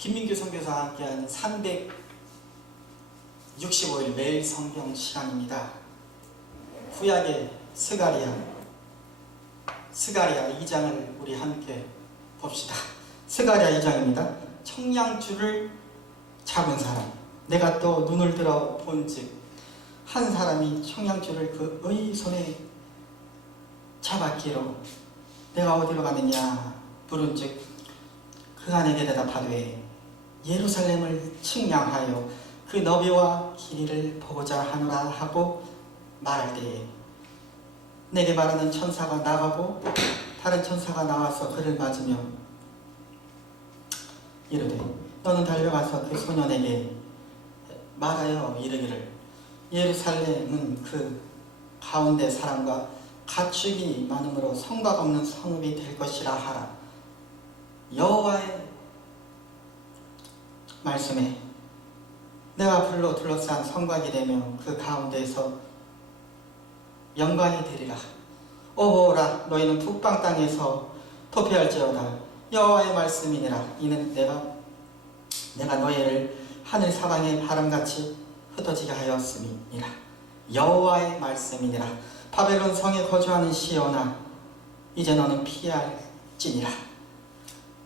김민규 선교사와 함께하는 365일 매일 성경 시간입니다. 구약의 스가리아, 스가리아 2장을 우리 함께 봅시다. 스가리아 2장입니다. 청량줄을 잡은 사람, 내가 또 눈을 들어 본즉 한 사람이 청량줄을 그의 손에 잡았기로 내가 어디로 가느냐 물은즉 그가 내게 대답하되 예루살렘을 측량하여 그 너비와 길이를 보고자 하노라 하고 말할 때에 내게 말하는 천사가 나가고 다른 천사가 나와서 그를 맞으며 이르되 너는 달려가서 그 소년에게 말하여 이르기를 예루살렘은 그 가운데 사람과 가축이 많음으로 성곽 없는 성읍이 될 것이라 하라. 여호와의 말씀에 내가 불로 둘러싼 성곽이 되며 그 가운데에서 영광이 되리라. 오호라 너희는 북방 땅에서 도피할지어다. 여호와의 말씀이니라. 이는 내가 내가 너희를 하늘 사방의 바람같이 흩어지게 하였음이니라. 여호와의 말씀이니라. 바벨론 성에 거주하는 시온아 이제 너는 피할지니라.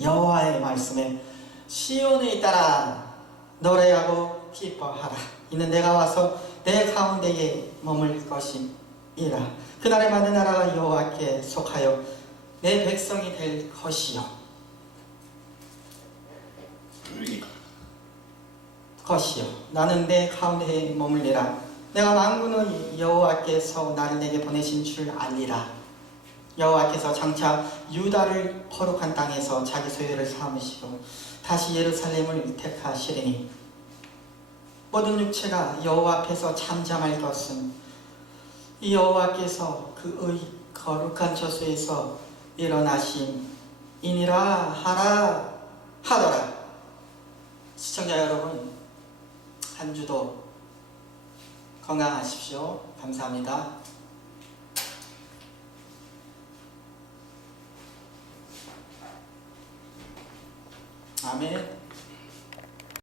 여호와의 말씀에 시온에 따라 노래하고 기뻐하라. 이는 내가 와서 내 가운데에 머물 것이니라. 그날에 만든 나라가 여호와께 속하여 내 백성이 될 것이요. 것이요. 나는 내 가운데에 머물리라. 내가 만군의 여호와께서 나를 내게 보내신 줄 알리라. 여호와께서 장차 유다를 거룩한 땅에서 자기 소유를 삼으시고 다시 예루살렘을 택하시리니 모든 육체가 여호와 앞에서 잠잠할 것은 이 여호와께서 그의 거룩한 저수에서 일어나심이니라 하라 하더라 시청자 여러분 한 주도 건강하십시오 감사합니다. 아멘.